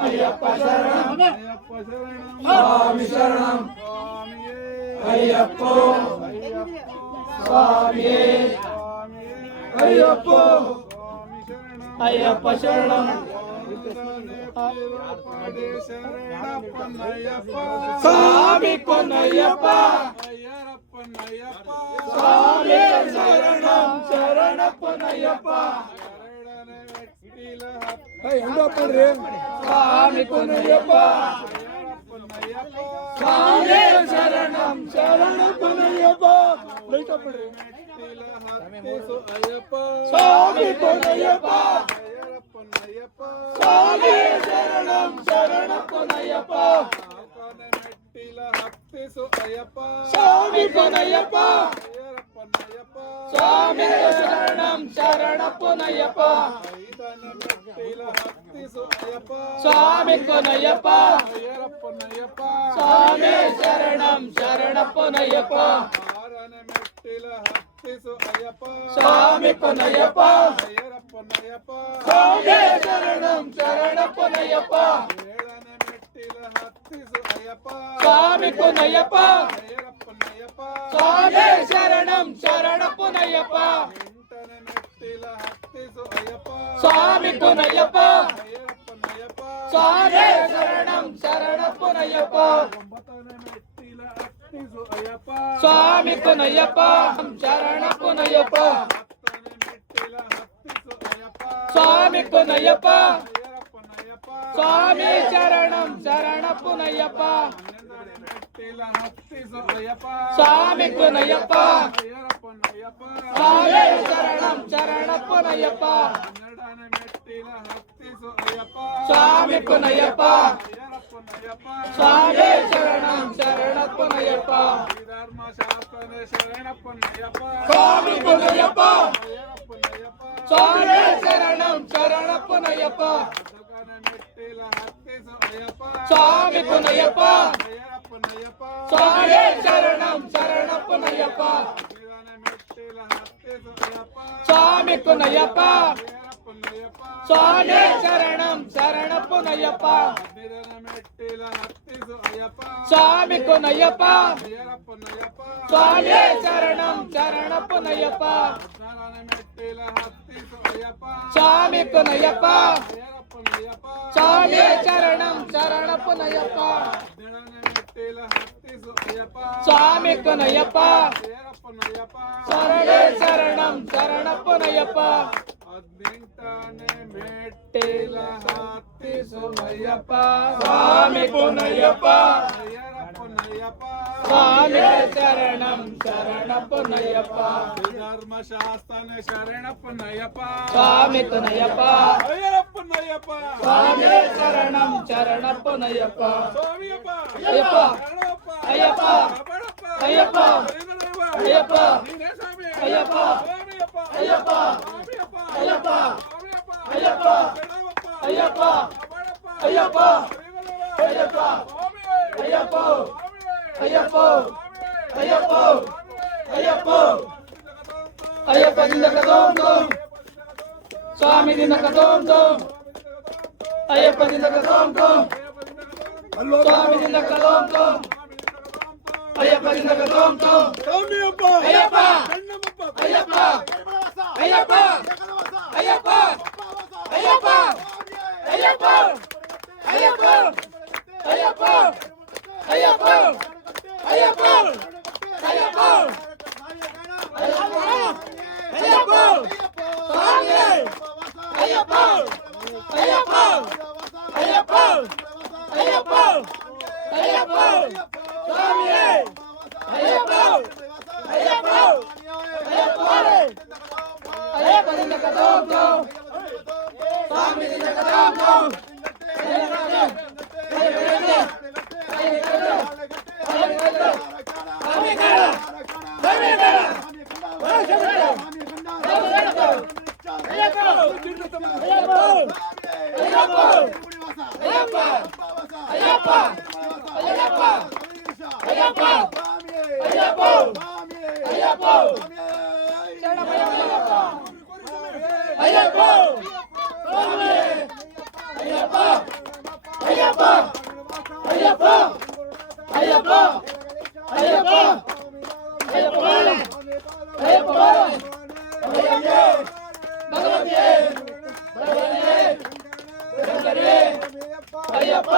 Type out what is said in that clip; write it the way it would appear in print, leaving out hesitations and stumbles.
ಅಯ್ಯಪ್ಪ ಶರಣಂ ಅಯ್ಯಪ್ಪ ಶರಣಂ ಸ್ವಾಮಿ ಶರಣಂ ಸ್ವಾಮಿಯೇ ಅಯ್ಯಪ್ಪ ಸ್ವಾಮಿಯೇ ಸ್ವಾಮಿಯೇ ಅಯ್ಯಪ್ಪ ಸ್ವಾಮಿ ಶರಣಂ ಅಯ್ಯಪ್ಪ ಶರಣಂ ಶರಣಪ್ಪನಯ್ಯಪ್ಪ ಸ್ವಾಮಿ ಪೊನ್ನಯ್ಯಪ್ಪ ಅಯ್ಯಪ್ಪನಯ್ಯಪ್ಪ ಸ್ವಾಮಿ ಶರಣಂ ಶರಣಪ್ಪನಯ್ಯಪ್ಪ ಎರಡನೇ ಮೆಟ್ಟಿಲ ಸ್ವಾಮಿ ಪೊನ್ನಯ್ಯಪ್ಪ ಅಯ್ಯಪ್ಪನಯ್ಯಪ್ಪ ಸ್ವಾಮಿ ಶರಣಂ ಶರಣಪ್ಪನಯ್ಯಪ್ಪ ಮೆಟ್ಟಿಲ ಹತ್ತಿಸು ಅಯ್ಯಪ್ಪ ಸ್ವಾಮಿ ಪೊನ್ನಯ್ಯಪ್ಪ ಅಯ್ಯಪ್ಪನಯ್ಯಪ್ಪ ಸ್ವಾಮಿ ಶರಣಂ ಶರಣಪ್ಪನಯ್ಯಪ್ಪ ನಾಲ್ಕನೇ ಮೆಟ್ಟಿಲ ಹತ್ತಿಸು ಅಯ್ಯಪ್ಪ ಸ್ವಾಮಿ ಪೊನ್ನಯ್ಯಪ್ಪ ಅಯ್ಯಪ್ಪನಯ್ಯಪ್ಪ ಸ್ವಾಮಿ ಶರಣಂ ಶರಣಪ್ಪನಯ್ಯಪ್ಪ ಐದನೇ ಮೆಟ್ಟಿಲ ಹತ್ತಿಸು ಅಯ್ಯಪ್ಪ ಸ್ವಾಮಿ ಪೊನ್ನಯ್ಯಪ್ಪ ಅಯ್ಯಪ್ಪನಯ್ಯಪ್ಪ ಸ್ವಾಮಿ ಶರಣಂ ಶರಣಪ್ಪನಯ್ಯಪ್ಪ ಆರನೇ ಮೆಟ್ಟಿಲ ಹತ್ತಿಸು ಅಯ್ಯಪ್ಪ ಸ್ವಾಮಿ ಪೊನ್ನಯ್ಯಪ್ಪ ಅಯ್ಯಪ್ಪನಯ್ಯಪ್ಪ ಸ್ವಾಮಿ ಶರಣಂ ಶರಣಪ್ಪನಯ್ಯಪ್ಪ ಏಳನೇ ಮೆಟ್ಟಿಲ ಹತ್ತಿಸು ಅಯ್ಯಪ್ಪ ಸ್ವಾಮಿ ಪೊನ್ನಯ್ಯಪ್ಪ ಅಯ್ಯಪ್ಪನಯ್ಯಪ್ಪ ಸ್ವಾಮಿ ಶರಣಂ ಶರಣಪ್ಪನಯ್ಯಪ್ಪ ಎಂಟನೇ ಮೆಟ್ಟಿಲ ಹತ್ತಿಸು ಅಯ್ಯಪ್ಪ ಸ್ವಾಮಿ ಪೊನ್ನಯ್ಯಪ್ಪ ಅಯ್ಯಪ್ಪನಯ್ಯಪ್ಪ ಸ್ವಾಮಿ ಶರಣಂ ಶರಣಪ್ಪನಯ್ಯಪ್ಪ ಒಂಬತ್ತನೇ ಮೆಟ್ಟಿಲ ಹತ್ತಿಸು ಅಯ್ಯಪ್ಪ ಸ್ವಾಮಿ ಪೊನ್ನಯ್ಯಪ್ಪ ಶರಣಪ್ಪನಯ್ಯಪ್ಪ ಹತ್ತನೇ ಮೆಟ್ಟಿಲ ಹತ್ತಿಸು ಅಯ್ಯಪ್ಪ ಸ್ವಾಮಿ ಪೊನ್ನಯ್ಯಪ್ಪ ಅಯ್ಯಪ್ಪನಯ್ಯಪ್ಪ ಸ್ವಾಮಿ ಶರಣಂ ಶರಣಪ್ಪನಯ್ಯಪ್ಪ ಹನ್ನೊಂದನೇ ಮೆಟ್ಟಿಲ ಹತ್ತಿಸು ಅಯ್ಯಪ್ಪ ಸ್ವಾಮಿ ಪೊನ್ನಯ್ಯಪ್ಪ ಅಯ್ಯಪ್ಪನಯ್ಯಪ್ಪ ಸ್ವಾಮಿ ಶರಣಂ ಶರಣಪ್ಪನಯ್ಯಪ್ಪ ಹನ್ನೆರಡನೇ ಮೆಟ್ಟಿಲ ಹತ್ತಿಸು ಅಯ್ಯಪ್ಪ ಸ್ವಾಮಿ ಪೊನ್ನಯ್ಯಪ್ಪ ಅಯ್ಯಪ್ಪನಯ್ಯಪ್ಪ ಸ್ವಾಮಿ ಶರಣಂ ಶರಣಪ್ಪನಯ್ಯಪ್ಪ ಧರ್ಮ ಶಾಸ್ತ್ರನೇ ಶರಣಪ್ಪನಯ್ಯಪ್ಪ ಸ್ವಾಮಿ ಪೊನ್ನಯ್ಯಪ್ಪ ಅಯ್ಯಪ್ಪನಯ್ಯಪ್ಪ ಸ್ವಾಮಿ ಶರಣಂ ಶರಣಪ್ಪನಯ್ಯಪ್ಪ ಹತ್ತನೇ ಮೆಟ್ಟಿಲ ಹತ್ತಿಸು ಅಯ್ಯಪ್ಪ ಸ್ವಾಮಿ ಪೊನ್ನಯ್ಯಪ್ಪ ಅಯ್ಯಪ್ಪನಯ್ಯಪ್ಪ ಸ್ವಾಮಿ ಶರಣಂ ಶರಣಪ್ಪನಯ್ಯಪ್ಪ ಹದಿನೈದನೇ ಮೆಟ್ಟಿಲ ಹತ್ತಿಸು ಅಯ್ಯಪ್ಪ ಸ್ವಾಮಿ ಪೊನ್ನಯ್ಯಪ್ಪ ಅಯ್ಯಪ್ಪನಯ್ಯಪ್ಪ ಸ್ವಾಮಿ ಶರಣಂ ಶರಣಪ್ಪನಯ್ಯಪ್ಪ ಹದಿನೈದನೇ ಮೆಟ್ಟಿಲ ಹತ್ತಿಸು ಅಯ್ಯಪ್ಪ ಸ್ವಾಮಿ ಪೊನ್ನಯ್ಯಪ್ಪ ಅಯ್ಯಪ್ಪನಯ್ಯಪ್ಪ ಸ್ವಾಮಿ ಶರಣಂ ಶರಣಪ್ಪನಯ್ಯಪ್ಪ ಹದಿನಾರನೇ ಮೆಟ್ಟಿಲ ಹತ್ತಿಸು ಅಯ್ಯಪ್ಪ ಸ್ವಾಮಿ ಪೊನ್ನಯ್ಯಪ್ಪ ಅಯ್ಯಪ್ಪನಯ್ಯಪ್ಪ ಸ್ವಾಮಿ ಶರಣಂ ಶರಣಪ್ಪನಯ್ಯಪ್ಪ ಹದಿನೇಳನೇ ಮೆಟ್ಟಿಲ ಹತ್ತಿಸು ಅಯ್ಯಪ್ಪ ಸ್ವಾಮಿ ಪೊನ್ನಯ್ಯಪ್ಪ ಅಯ್ಯಪ್ಪನಯ್ಯಪ್ಪ ಸ್ವಾಮಿ ಶರಣಂ ಶರಣಪ್ಪನಯ್ಯಪ್ಪ ಹದಿನೆಂಟನೇ ಮೆಟ್ಟಿಲ ಹತ್ತಿಸು ಅಯ್ಯಪ್ಪ ಸ್ವಾಮಿ ಪೊನ್ನಯ್ಯಪ್ಪ ಅಯ್ಯಪ್ಪನಯ್ಯಪ್ಪ ಸ್ವಾಮಿ ಶರಣಂ ಶರಣಪ್ಪನಯ್ಯಪ್ಪ ಧರ್ಮ ಶಾಸ್ತ್ರನೇ ಶರಣಪ್ಪನಯ್ಯಪ್ಪ ಸ್ವಾಮಿ ಪೊನ್ನಯ್ಯಪ್ಪ ಅಯ್ಯಪ್ಪನಯ್ಯಪ್ಪ ಸ್ವಾಮಿ ಶರಣಂ ಶರಣಪ್ಪನಯ್ಯಪ್ಪ ಸ್ವಾಮಿಯಪ್ಪ ಅಯ್ಯಪ್ಪ ಶರಣಪ್ಪ ಅಯ್ಯಪ್ಪ ಕಾಪಾಡಪ್ಪ ಅಯ್ಯಪ್ಪ ಹರಿದೇವ ಅಯ್ಯಪ್ಪ ನೀನೇ ಸ್ವಾಮಿ ಅಯ್ಯಪ್ಪ ಸ್ವಾಮಿಯಪ್ಪ ಅಯ್ಯಪ್ಪ ಸ್ವಾಮಿಯಪ್ಪ ಅಯ್ಯಪ್ಪ ಸ್ವಾಮಿಯಪ್ಪ ಅಯ್ಯಪ್ಪ ಶರಣಪ್ಪ ಅಯ್ಯಪ್ಪ ಕಾಪಾಡಪ್ಪ ಅಯ್ಯಪ್ಪ ಹರಿದೇವ ಅಯ್ಯಪ್ಪ ಸ್ವಾಮಿಯೇ ಅಯ್ಯಪ್ಪ ಸ್ವಾಮಿಯೇ ಅಯ್ಯಪ್ಪ ಸ್ವಾಮಿಯೇ ಅಯ್ಯಪ್ಪ ಅಯ್ಯಪ್ಪ ಜಗದಂತ ಅಯ್ಯಪ್ಪ ದಿಂದ ಕದೋಂ ದೋಂ ಸ್ವಾಮಿ ದಿಂದ ಕದೋಂ ದೋಂ ಅಯ್ಯಪ್ಪ ದಿಂದ ಕದೋಂ ದೋಂ ಸ್ವಾಮಿ ದಿಂದ ಕದೋಂ ದೋಂ ಅಯ್ಯಪ್ಪ ದಿಂದ ಕದೋಂ ದೋಂ ಸ್ವಾಮಿಯಪ್ಪ ಅಯ್ಯಪ್ಪ ಕಣ್ಣಮ್ಮಪ್ಪ ಅಯ್ಯಪ್ಪ ಅಯ್ಯಪ್ಪ ಅಯ್ಯಪ್ಪ ಅಯ್ಯಪ್ಪ ಅಯ್ಯಪ್ಪ ಅಯ್ಯಪ್ಪ ಅಯ್ಯಪ್ಪ ಅಯ್ಯಪ್ಪ ಅಯ್ಯಪ್ಪ ಅಯ್ಯಪ್ಪ ಅಯ್ಯಪ್ಪ ಸ್ವಾಮಿ ಅಯ್ಯಪ್ಪ ಅಯ್ಯಪ್ಪ ಅಯ್ಯಪ್ಪ ಅಯ್ಯಪ್ಪ ಅಯ್ಯಪ್ಪ ಸ್ವಾಮಿ ಅಯ್ಯಪ್ಪ ಅಯ್ಯಪ್ಪ ಅಯ್ಯಪ್ಪ ಅಯ್ಯಪ್ಪನಿಂದ ಕದೋಂ ದೋಂ ಸ್ವಾಮಿಯಿಂದ ಕದೋಂ ದೋಂ ಅಯ್ಯಪ್ಪ